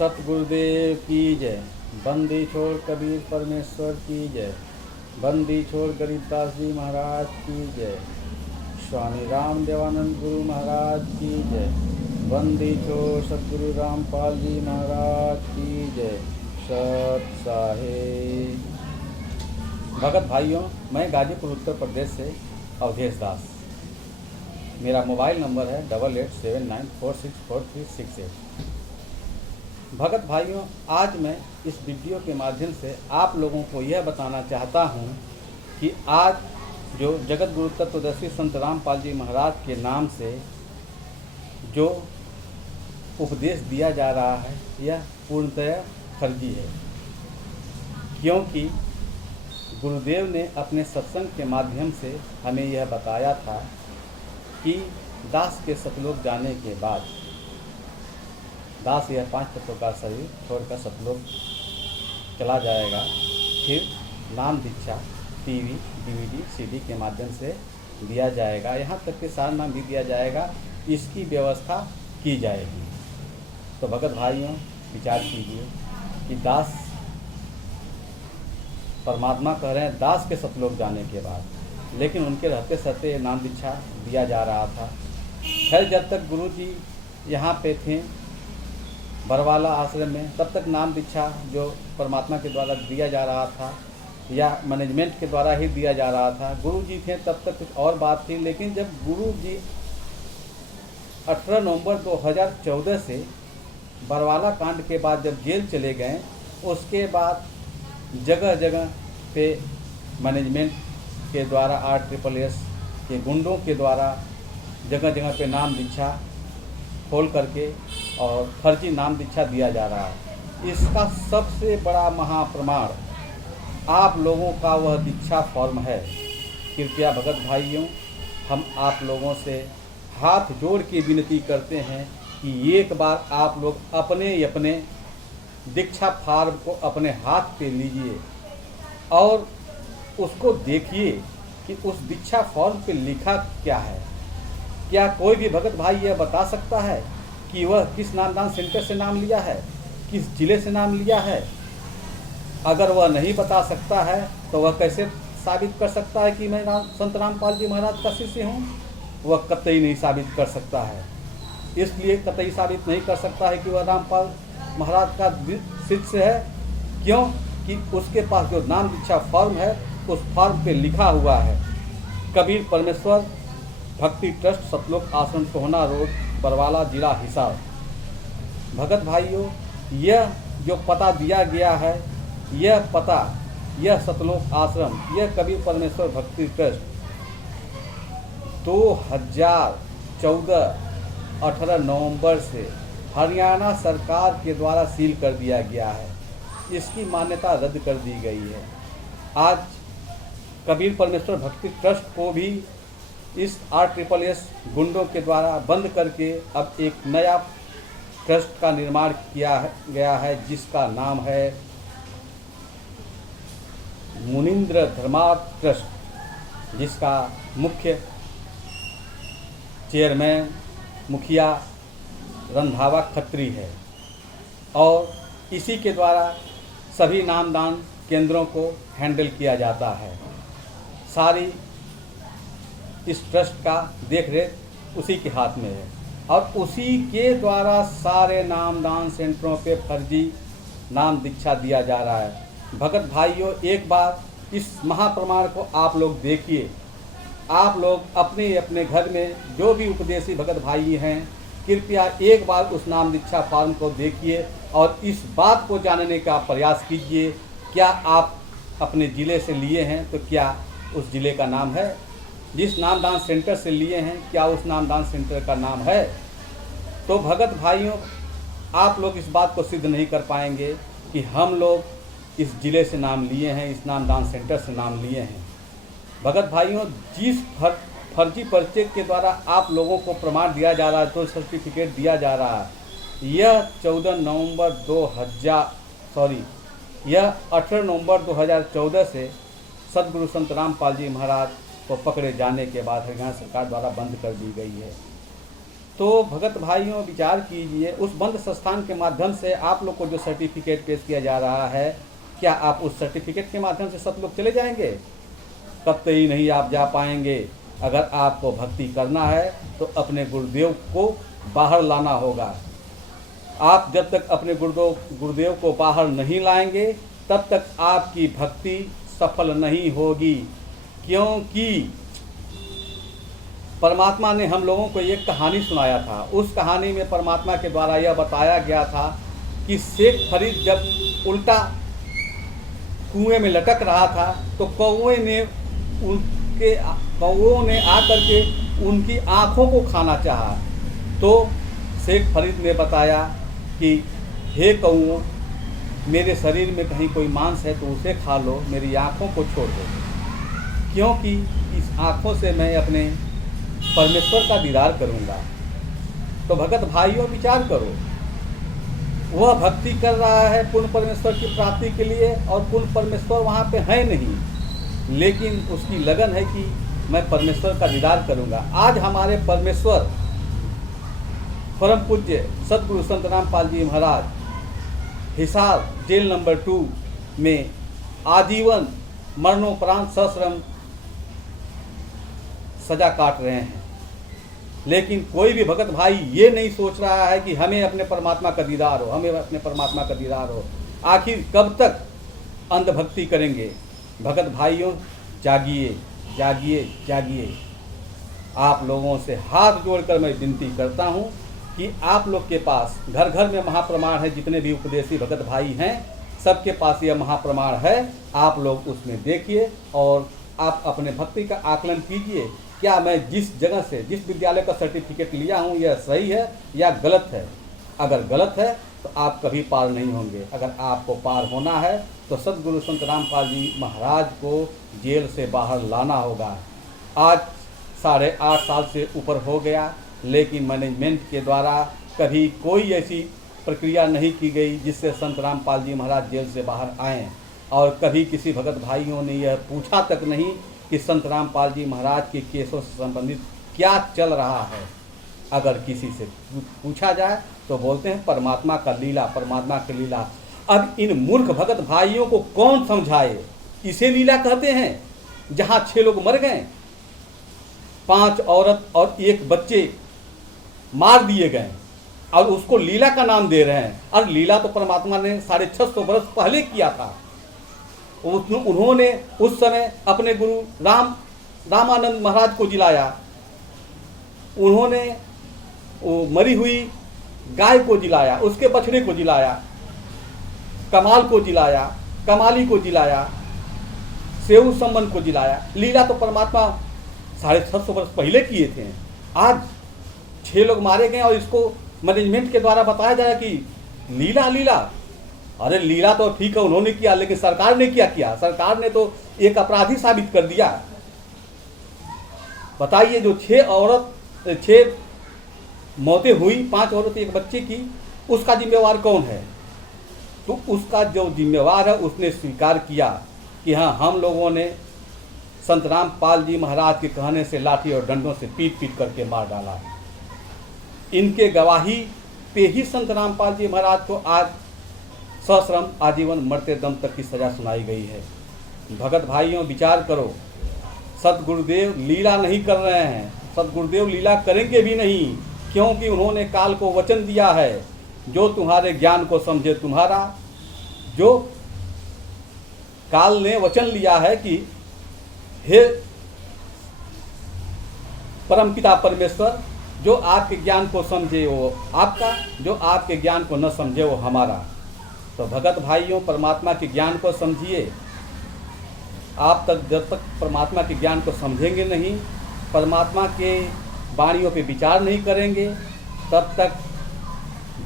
सतगुरुदेव की जय। बंदी छोड़ कबीर परमेश्वर की जय। बंदी छोड़ गरीबदास जी महाराज की जय। स्वामी राम देवानंद गुरु महाराज की जय। बंदी छोड़ सतगुरु रामपाल जी महाराज की जय। सत साहेब। भगत भाइयों, मैं गाजीपुर उत्तर प्रदेश से अवधेश दास। मेरा मोबाइल नंबर है 8879464368। भगत भाइयों, आज मैं इस वीडियो के माध्यम से आप लोगों को यह बताना चाहता हूँ कि आज जो जगत गुरु तत्वदर्शी संत रामपाल जी महाराज के नाम से जो उपदेश दिया जा रहा है यह पूर्णतः फर्जी है, क्योंकि गुरुदेव ने अपने सत्संग के माध्यम से हमें यह बताया था कि दास के सतलोक जाने के बाद दास यह 5 तत्वों का शरीर छोड़कर सतलोक चला जाएगा। फिर नाम दीक्षा टीवी, डीवीडी, सीडी के माध्यम से दिया जाएगा, यहाँ तक कि सार नाम भी दिया जाएगा। इसकी व्यवस्था की जाएगी। तो भगत भाइयों, विचार कीजिए कि दास परमात्मा कह रहे हैं दास के सतलोक जाने के बाद, लेकिन उनके रहते सहते नाम दीक्षा दिया जा रहा था। खैर, जब तक गुरु जी यहाँ पे थे बरवाला आश्रम में, तब तक नाम दीक्षा जो परमात्मा के द्वारा दिया जा रहा था या मैनेजमेंट के द्वारा ही दिया जा रहा था। गुरु जी थे तब तक कुछ और बात थी, लेकिन जब गुरु जी 18 नवंबर 2014 से बरवाला कांड के बाद जब जेल चले गए, उसके बाद जगह जगह पे मैनेजमेंट के द्वारा RSSS के गुंडों के द्वारा जगह जगह पे नाम दीक्षा खोल करके और फर्जी नाम दीक्षा दिया जा रहा है। इसका सबसे बड़ा महाप्रमाण आप लोगों का वह दीक्षा फॉर्म है। कृपया भगत भाइयों, हम आप लोगों से हाथ जोड़ के विनती करते हैं कि एक बार आप लोग अपने दीक्षा फॉर्म को अपने हाथ पे लीजिए और उसको देखिए कि उस दीक्षा फॉर्म पे लिखा क्या है। क्या कोई भी भगत भाई यह बता सकता है कि वह किस नामदान सेंटर से नाम लिया है, किस जिले से नाम लिया है? अगर वह नहीं बता सकता है तो वह कैसे साबित कर सकता है कि मैं संत रामपाल जी महाराज का शिष्य हूँ? वह कतई नहीं साबित कर सकता है। इसलिए कतई साबित नहीं कर सकता है कि वह रामपाल महाराज का शिष्य है, क्यों कि उसके पास जो नाम दीक्षा फॉर्म है उस फॉर्म पे लिखा हुआ है कबीर परमेश्वर भक्ति ट्रस्ट, सतलोक आश्रम, कोहना रोड, बरवाला, जिला हिसार। भगत भाइयों, यह जो पता दिया गया है, यह पता, यह सतलोक आश्रम, यह कबीर परमेश्वर भक्ति ट्रस्ट 2014 18 नवंबर से हरियाणा सरकार के द्वारा सील कर दिया गया है। इसकी मान्यता रद्द कर दी गई है। आज कबीर परमेश्वर भक्ति ट्रस्ट को भी इस RSSS गुंडों के द्वारा बंद करके अब एक नया ट्रस्ट का निर्माण किया गया है, जिसका नाम है मुनीन्द्र धर्मार्थ ट्रस्ट, जिसका मुख्य चेयरमैन मुखिया रंधावा खत्री है और इसी के द्वारा सभी नामदान केंद्रों को हैंडल किया जाता है। सारी इस ट्रस्ट का देखरेख उसी के हाथ में है और उसी के द्वारा सारे नामदान सेंटरों पे फर्जी नाम दीक्षा दिया जा रहा है। भगत भाइयों, एक बार इस महाप्रमाण को आप लोग देखिए। आप लोग अपने अपने घर में जो भी उपदेशी भगत भाई हैं, कृपया एक बार उस नाम दीक्षा फॉर्म को देखिए और इस बात को जानने का प्रयास कीजिए। क्या आप अपने ज़िले से लिए हैं तो क्या उस ज़िले का नाम है? जिस नामदान सेंटर से लिए हैं क्या उस नामदान सेंटर का नाम है? तो भगत भाइयों, आप लोग इस बात को सिद्ध नहीं कर पाएंगे कि हम लोग इस ज़िले से नाम लिए हैं, इस नामदान सेंटर से नाम लिए हैं। भगत भाइयों, जिस फर्जी पर्चे के द्वारा आप लोगों को प्रमाण दिया जा रहा है, तो सर्टिफिकेट दिया जा रहा है, यह 18 नवंबर 2014 से सदगुरु संत रामपाल जी महाराज को पकड़े जाने के बाद हरियाणा सरकार द्वारा बंद कर दी गई है। तो भगत भाइयों विचार कीजिए, उस बंद संस्थान के माध्यम से आप लोग को जो सर्टिफिकेट पेश किया जा रहा है, क्या आप उस सर्टिफिकेट के माध्यम से सब लोग चले जाएंगे? कतई नहीं आप जा पाएंगे। अगर आपको भक्ति करना है तो अपने गुरुदेव को बाहर लाना होगा। आप जब तक अपने गुरुदेव को बाहर नहीं लाएंगे तब तक आपकी भक्ति सफल नहीं होगी, क्योंकि परमात्मा ने हम लोगों को एक कहानी सुनाया था। उस कहानी में परमात्मा के द्वारा यह बताया गया था कि शेख फरीद जब उल्टा कुएं में लटक रहा था तो कौओं ने आकर के उनकी आँखों को खाना चाहा। तो शेख फरीद ने बताया कि हे कौओं, मेरे शरीर में कहीं कोई मांस है तो उसे खा लो, मेरी आँखों को छोड़ दो, क्योंकि इस आँखों से मैं अपने परमेश्वर का दीदार करूँगा। तो भगत भाइयों विचार करो, वह भक्ति कर रहा है पूर्ण परमेश्वर की प्राप्ति के लिए और पूर्ण परमेश्वर वहाँ पे है नहीं, लेकिन उसकी लगन है कि मैं परमेश्वर का दीदार करूँगा। आज हमारे परमेश्वर परम पूज्य सद्गुरु संत रामपाल जी महाराज हिसार जेल नंबर 2 में आजीवन मरणोपरांत सश्रम सजा काट रहे हैं, लेकिन कोई भी भगत भाई ये नहीं सोच रहा है कि हमें अपने परमात्मा का दीदार हो, हमें अपने परमात्मा का दीदार हो। आखिर कब तक अंधभक्ति करेंगे? भगत भाइयों, जागिए जागिए जागिए। आप लोगों से हाथ जोड़कर मैं विनती करता हूँ कि आप लोग के पास घर घर में महाप्रमाण है, जितने भी उपदेशी भगत भाई हैं सबके पास यह महाप्रमाण है। आप लोग उसमें देखिए और आप अपने भक्ति का आकलन कीजिए, क्या मैं जिस जगह से जिस विद्यालय का सर्टिफिकेट लिया हूँ यह सही है या गलत है। अगर गलत है तो आप कभी पार नहीं होंगे। अगर आपको पार होना है तो सद्गुरु संत रामपाल जी महाराज को जेल से बाहर लाना होगा। आज 8.5 साल से ऊपर हो गया, लेकिन मैनेजमेंट के द्वारा कभी कोई ऐसी प्रक्रिया नहीं की गई जिससे संत रामपाल जी महाराज जेल से बाहर आएँ, और कभी किसी भगत भाइयों ने यह पूछा तक नहीं कि संत रामपाल जी महाराज के केसों से संबंधित क्या चल रहा है। अगर किसी से पूछा जाए तो बोलते हैं परमात्मा का लीला, परमात्मा की लीला। अब इन मूर्ख भगत भाइयों को कौन समझाए? इसे लीला कहते हैं। जहाँ 6 लोग मर गए, 5 औरत और 1 बच्चे मार दिए गए और उसको लीला का नाम दे रहे हैं। और लीला तो परमात्मा ने 650 वर्ष पहले किया था। उन्होंने उस समय अपने गुरु रामानंद महाराज को जिलाया, उन्होंने वो मरी हुई गाय को जिलाया, उसके बछड़े को जिलाया, कमाल को जिलाया, कमाली को जिलाया, सेऊ संबंध को जिलाया। लीला तो परमात्मा 650 वर्ष पहले किए थे। आज 6 लोग मारे गए और इसको मैनेजमेंट के द्वारा बताया जाए कि लीला लीला। अरे लीला तो ठीक है उन्होंने किया, लेकिन सरकार ने क्या किया? सरकार ने तो एक अपराधी साबित कर दिया। बताइए, जो 6 मौतें हुई, 5 औरत 1 बच्चे की, उसका जिम्मेवार कौन है? तो उसका जो जिम्मेवार है उसने स्वीकार किया कि हाँ, हम लोगों ने संत रामपाल जी महाराज के कहने से लाठी और डंडों से पीट पीट करके मार डाला। इनके गवाही पे ही संत रामपाल जी महाराज को आज सश्रम आजीवन मरते दम तक की सजा सुनाई गई है। भगत भाइयों, विचार करो, सतगुरुदेव लीला नहीं कर रहे हैं, सतगुरुदेव लीला करेंगे भी नहीं, क्योंकि उन्होंने काल को वचन दिया है, जो तुम्हारे ज्ञान को समझे तुम्हारा। जो काल ने वचन लिया है कि हे परमपिता परमेश्वर, जो आपके ज्ञान को समझे वो आपका, जो आपके ज्ञान को न समझे वो हमारा। तो भगत भाइयों, परमात्मा के ज्ञान को समझिए। आप तक जब तक परमात्मा के ज्ञान को समझेंगे नहीं, परमात्मा के वाणियों पे विचार नहीं करेंगे, तब तक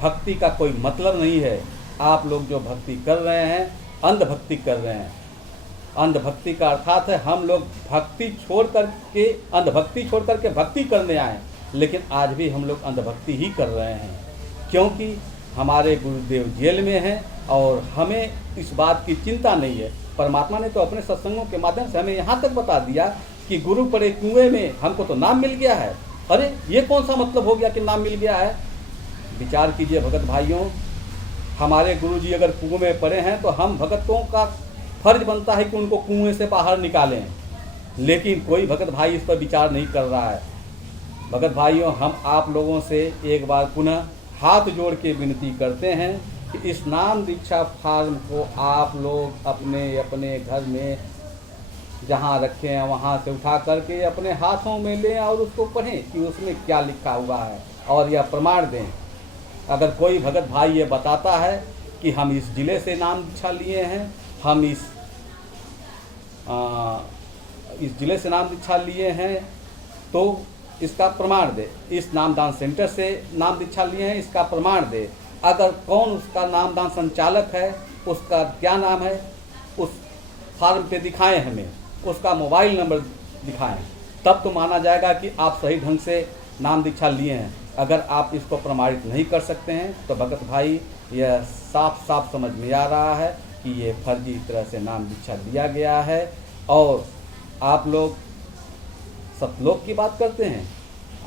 भक्ति का कोई मतलब नहीं है। आप लोग जो भक्ति कर रहे हैं, अंधभक्ति कर रहे हैं। अंधभक्ति का अर्थात है हम लोग भक्ति छोड़ करके, अंधभक्ति छोड़ करके भक्ति करने आए, लेकिन आज भी हम लोग अंधभक्ति ही कर रहे हैं, क्योंकि हमारे गुरुदेव जेल में हैं और हमें इस बात की चिंता नहीं है। परमात्मा ने तो अपने सत्संगों के माध्यम से हमें यहाँ तक बता दिया कि गुरु पड़े कुएं में, हमको तो नाम मिल गया है। अरे ये कौन सा मतलब हो गया कि नाम मिल गया है। विचार कीजिए भगत भाइयों, हमारे गुरुजी अगर कुएं में पड़े हैं तो हम भगतों का फर्ज बनता है कि उनको कुएं से बाहर निकालें, लेकिन कोई भगत भाई इस पर विचार नहीं कर रहा है। भगत भाइयों, हम आप लोगों से एक बार पुनः हाथ जोड़ के विनती करते हैं कि इस नाम दीक्षा फार्म को आप लोग अपने अपने घर में जहाँ रखे हैं वहाँ से उठा करके अपने हाथों में लें और उसको पढ़ें कि उसमें क्या लिखा हुआ है और यह प्रमाण दें। अगर कोई भगत भाई ये बताता है कि हम इस ज़िले से नाम दीक्षा लिए हैं, हम इस ज़िले से नाम दीक्षा लिए हैं, तो इसका प्रमाण दे। इस नामदान सेंटर से नाम दीक्षा लिए हैं, इसका प्रमाण दे। अगर कौन उसका नामदान संचालक है, उसका क्या नाम है, उस फार्म पे दिखाएं, हमें उसका मोबाइल नंबर दिखाएं, तब तो माना जाएगा कि आप सही ढंग से नाम दीक्षा लिए हैं। अगर आप इसको प्रमाणित नहीं कर सकते हैं तो भगत भाई यह साफ साफ समझ में आ रहा है कि ये फर्जी तरह से नाम दीक्षा दिया गया है। और आप लोग सतलोक की बात करते हैं,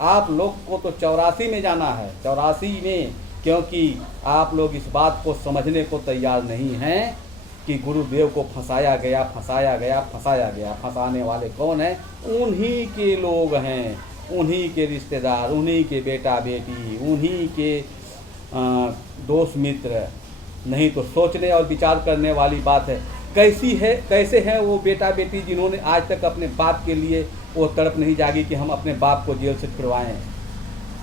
आप लोग को तो 84 में जाना है, 84 में, क्योंकि आप लोग इस बात को समझने को तैयार नहीं हैं कि गुरुदेव को फंसाया गया, फंसाया गया, फंसाया गया। फंसाने वाले कौन हैं? उन्हीं के लोग हैं, उन्हीं के रिश्तेदार, उन्हीं के बेटा बेटी, उन्हीं के दोस्त मित्र। नहीं तो सोचने और विचार करने वाली बात है। कैसे हैं वो बेटा बेटी जिन्होंने आज तक अपने बाप के लिए वो तड़प नहीं जागी कि हम अपने बाप को जेल से छुड़वाएं।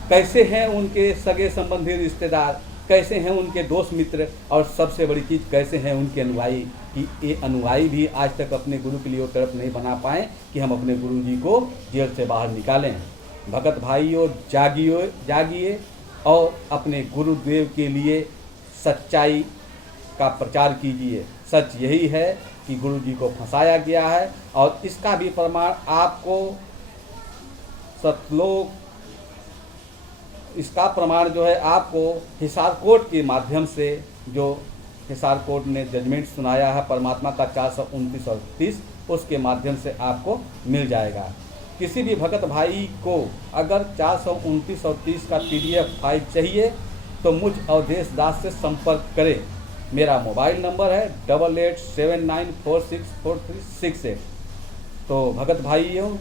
कैसे हैं उनके सगे संबंधी रिश्तेदार, कैसे हैं उनके दोस्त मित्र, और सबसे बड़ी चीज़ कैसे हैं उनके अनुयायी, कि ये अनुयायी भी आज तक अपने गुरु के लिए वो तड़प नहीं बना पाए कि हम अपने गुरु जी को जेल से बाहर निकालें। भगत भाइयों, जागिए और अपने गुरुदेव के लिए सच्चाई का प्रचार कीजिए। सच यही है कि गुरु जी को फंसाया गया है, और इसका भी प्रमाण आपको सतलोक, इसका प्रमाण जो है आपको हिसार कोर्ट के माध्यम से, जो हिसार कोर्ट ने जजमेंट सुनाया है परमात्मा का 429 और 30, उसके माध्यम से आपको मिल जाएगा। किसी भी भगत भाई को अगर 429 और 30 का PDF फाइल चाहिए तो मुझ अवधेश दास से संपर्क करें। मेरा मोबाइल नंबर है 8879464368। तो भगत भाइयों,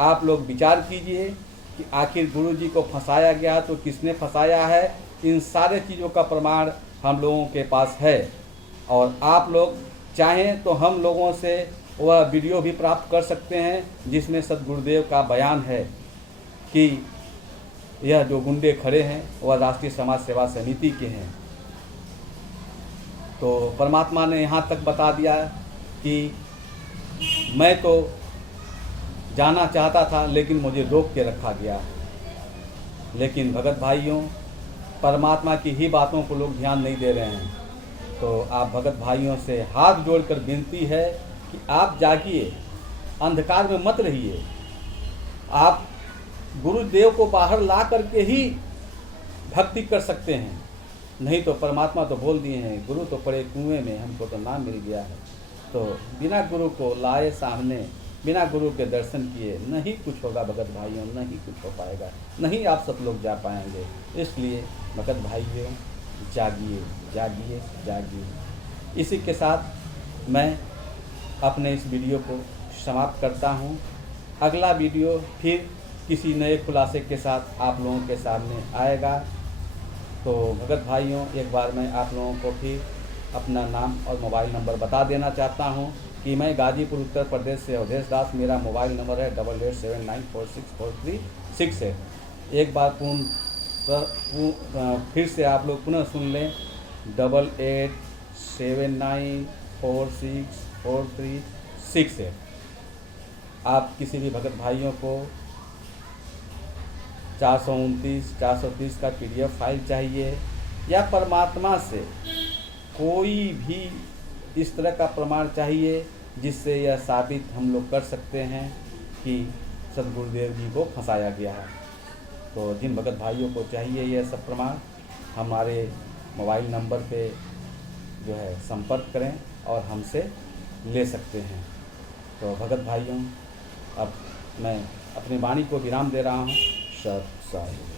आप लोग विचार कीजिए कि आखिर गुरु जी को फंसाया गया तो किसने फंसाया है। इन सारे चीज़ों का प्रमाण हम लोगों के पास है, और आप लोग चाहें तो हम लोगों से वह वीडियो भी प्राप्त कर सकते हैं जिसमें सदगुरुदेव का बयान है कि यह जो गुंडे खड़े हैं वह राष्ट्रीय समाज सेवा समिति के हैं। तो परमात्मा ने यहाँ तक बता दिया कि मैं तो जाना चाहता था लेकिन मुझे रोक के रखा गया। लेकिन भगत भाइयों, परमात्मा की ही बातों को लोग ध्यान नहीं दे रहे हैं। तो आप भगत भाइयों से हाथ जोड़कर विनती है कि आप जागिए, अंधकार में मत रहिए। आप गुरुदेव को बाहर ला करके ही भक्ति कर सकते हैं, नहीं तो परमात्मा तो बोल दिए हैं, गुरु तो पड़े कुएं में, हमको तो नाम मिल गया है। तो बिना गुरु को लाए सामने, बिना गुरु के दर्शन किए नहीं कुछ होगा भगत भाइयों, नहीं कुछ हो पाएगा, नहीं आप सब लोग जा पाएंगे। इसलिए भगत भाइयों, जागिए जागिए जागिए। इसी के साथ मैं अपने इस वीडियो को समाप्त करता हूँ। अगला वीडियो फिर किसी नए खुलासे के साथ आप लोगों के सामने आएगा। तो भगत भाइयों, एक बार मैं आप लोगों को फिर अपना नाम और मोबाइल नंबर बता देना चाहता हूँ कि मैं गाजीपुर उत्तर प्रदेश से अवधेश दास, मेरा मोबाइल नंबर है 8879464368। एक बार फिर से आप लोग पुनः सुन लें, 8879464368। आप किसी भी भगत भाइयों को 429 430 का PDF फाइल चाहिए, या परमात्मा से कोई भी इस तरह का प्रमाण चाहिए जिससे यह साबित हम लोग कर सकते हैं कि सदगुरुदेव जी को फंसाया गया है, तो जिन भगत भाइयों को चाहिए यह सब प्रमाण, हमारे मोबाइल नंबर पे जो है संपर्क करें और हमसे ले सकते हैं। तो भगत भाइयों, अब मैं अपनी वाणी को विराम दे रहा हूँ। सत साहिब।